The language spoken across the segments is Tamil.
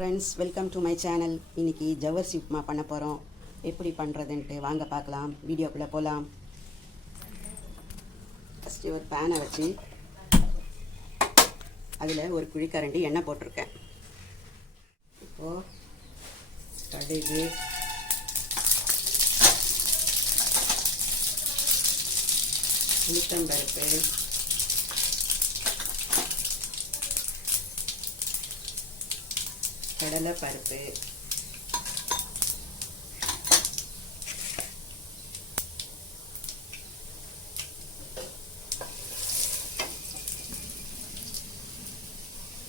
Friends, welcome to my channel. இன்றைக்கி ஜவ்வரிசி உப்புமா பண்ண போகிறோம். எப்படி பண்ணுறதுன்ட்டு வாங்க பார்க்கலாம். வீடியோக்குள்ளே போகலாம். ஃபஸ்ட்டு ஒரு பேனை வச்சு அதில் ஒரு குழிக்கரண்டி எண்ணெய் போட்டிருக்கேன். இப்போது கடுகு, உளுத்தம்பருப்பு, கடலைப்பருப்பு,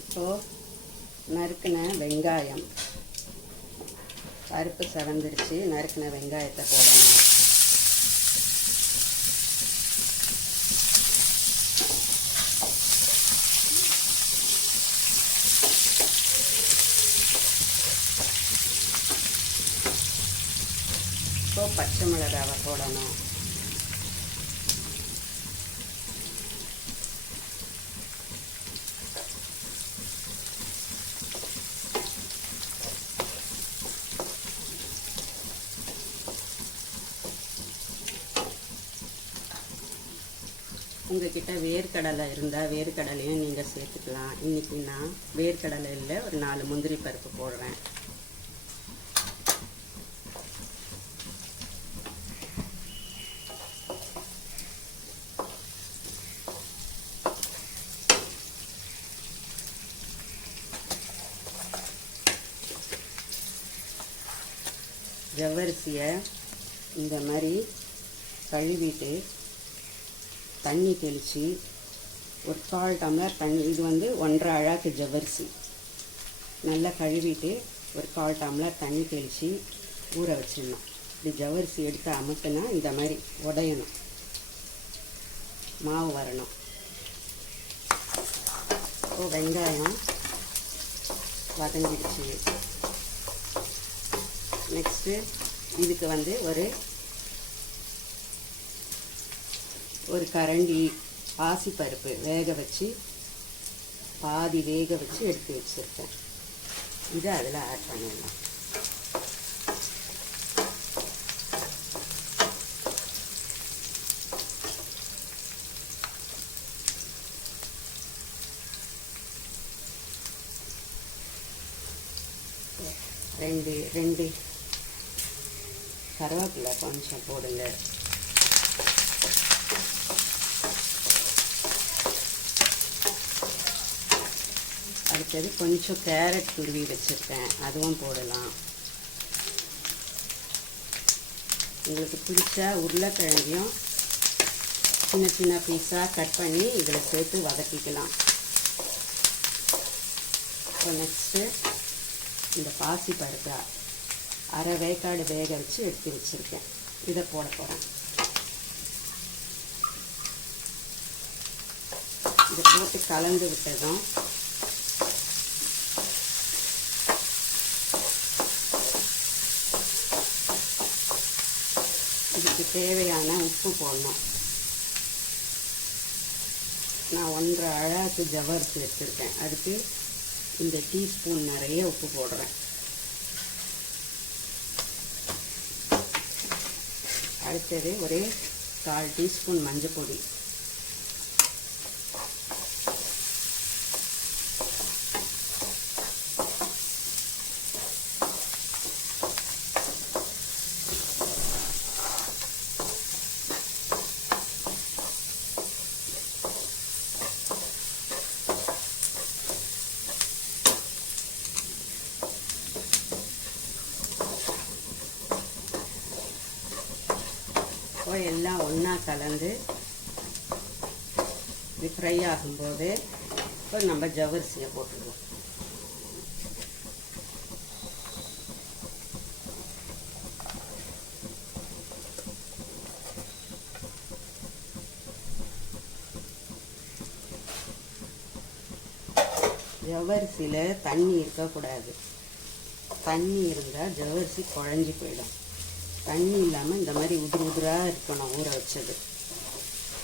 இப்போது நறுக்கின வெங்காயம், பருப்பு செவந்துருச்சு. நறுக்கின வெங்காயத்தை போடணும். இப்போ பச்சை மிளகாவை போடணும். உங்ககிட்ட வேர்க்கடலை இருந்தால் வேர்க்கடலையும் நீங்கள் சேர்த்துக்கலாம். இன்றைக்கி நான் வேர்க்கடலை இல்லை, ஒரு 4 முந்திரி பருப்பு போடுறேன். ஜவ்வரிசியை இந்த மாதிரி கழுவிட்டு தண்ணி தெளித்து ஒரு 1/4 டம்ளர் தண்ணி, இது 1.5 அழாக்கு ஜவ்வரிசி, நல்லா கழுவிட்டு ஒரு 1/4 டம்ளர் தண்ணி தெளித்து ஊற வச்சிடணும். இப்படி ஜவ்வரிசி எடுத்து அமுத்துனா இந்த மாதிரி உடையணும், மாவு வரணும். இப்போது வெங்காயம் வதங்கிடுச்சு. நெக்ஸ்ட்டு இதுக்கு ஒரு கரண்டி பாசிப்பருப்பு பாதி வேக வச்சு எடுத்து வச்சுருக்கேன். இதை அதில் ஆட் பண்ணிடலாம். ரெண்டு கருவேப்பிலை கொஞ்சம் போடுங்க. அடுத்தது கொஞ்சம் கேரட் துருவி வச்சுருக்கேன், அதுவும் போடலாம். உங்களுக்கு பிடிச்ச உருளைக்கிழங்கையும் சின்ன சின்ன பீஸாக கட் பண்ணி இதில் சேர்த்து வதக்கிக்கலாம். இப்போ நெக்ஸ்ட்டு இந்த பாசி பருப்பு அரை வேக்காடு வேக வச்சு எடுத்து வச்சுருக்கேன், இதை போட போகிறேன். இதை போட்டு கலந்து விட்டதும் இதுக்கு தேவையான உப்பு போடணும். நான் 1.5 அழாக்கு ஜவ்வரிசி வச்சுருக்கேன், அதுக்கு இந்த டீஸ்பூன் நிறைய உப்பு போடுறேன். அடுத்தது ஒரு 1/4 டீஸ்பூன் மஞ்சள் பொடி, எல்லாம் ஒன்றா கலந்து இது ஃப்ரை ஆகும்போது இப்போ நம்ம ஜவ்வரிசியை போட்டுருவோம். ஜவ்வரிசியில் தண்ணி இருக்கக்கூடாது. தண்ணி இருந்தால் ஜவ்வரிசி குழஞ்சி போயிடும். தண்ணி இல்லாமல் இந்த மாதிரி உதிராக இருக்கணும். ஊற வச்சது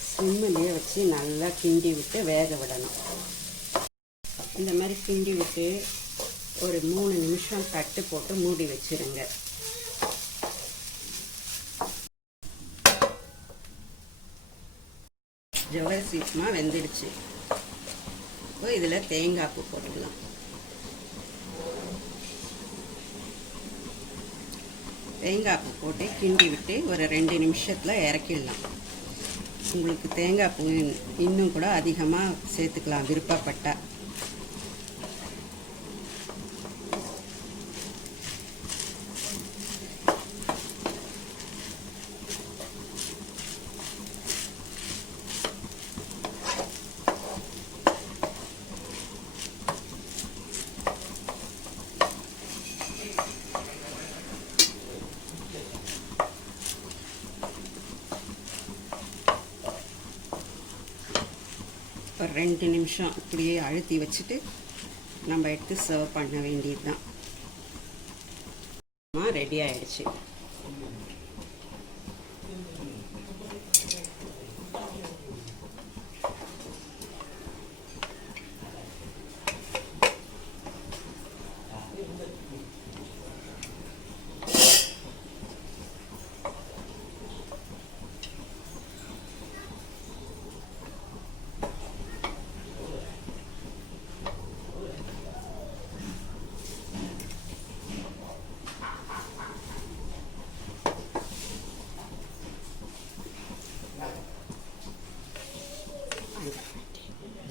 சிம்மிலே வச்சு நல்லா கிண்டி விட்டு வேக விடணும். இந்த மாதிரி கிண்டி விட்டு ஒரு 3 நிமிஷம் தட்டு போட்டு மூடி வச்சிருங்க. ஜவ்வரிசி உப்புமா வெந்துடுச்சு. இப்போ இதில் தேங்காய் பூ போட்டுக்கலாம். தேங்காய் பூ போட்டு கிண்டி விட்டு ஒரு 2 நிமிஷத்தில் இறக்கிடலாம். உங்களுக்கு தேங்காய் பூ இன்னும் கூட அதிகமாக சேர்த்துக்கலாம் விருப்பப்பட்டால். ஒரு 2 நிமிஷம் இப்படியே அழுத்தி வச்சுட்டு நம்ம எடுத்து சர்வ் பண்ண வேண்டியது தான். ரெடி ஆயிடுச்சு.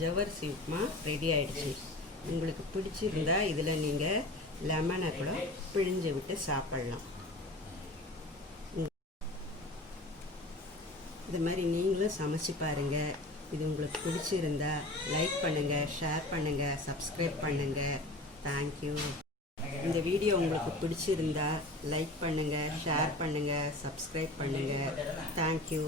ஜவ்வரிசி உப்புமா ரெடி ஆயிடுச்சு. உங்களுக்கு பிடிச்சிருந்தா இதில் நீங்கள் லெமனை கூட பிழிஞ்சு விட்டு சாப்பிட்லாம். இது மாதிரி நீங்களும் சமைச்சு பாருங்கள். இது உங்களுக்கு பிடிச்சிருந்தா லைக் பண்ணுங்கள், ஷேர் பண்ணுங்கள், சப்ஸ்கிரைப் பண்ணுங்கள். தேங்க்யூ. இந்த வீடியோ உங்களுக்கு பிடிச்சிருந்தா லைக் பண்ணுங்கள், ஷேர் பண்ணுங்கள், சப்ஸ்கிரைப் பண்ணுங்கள். தேங்க்யூ.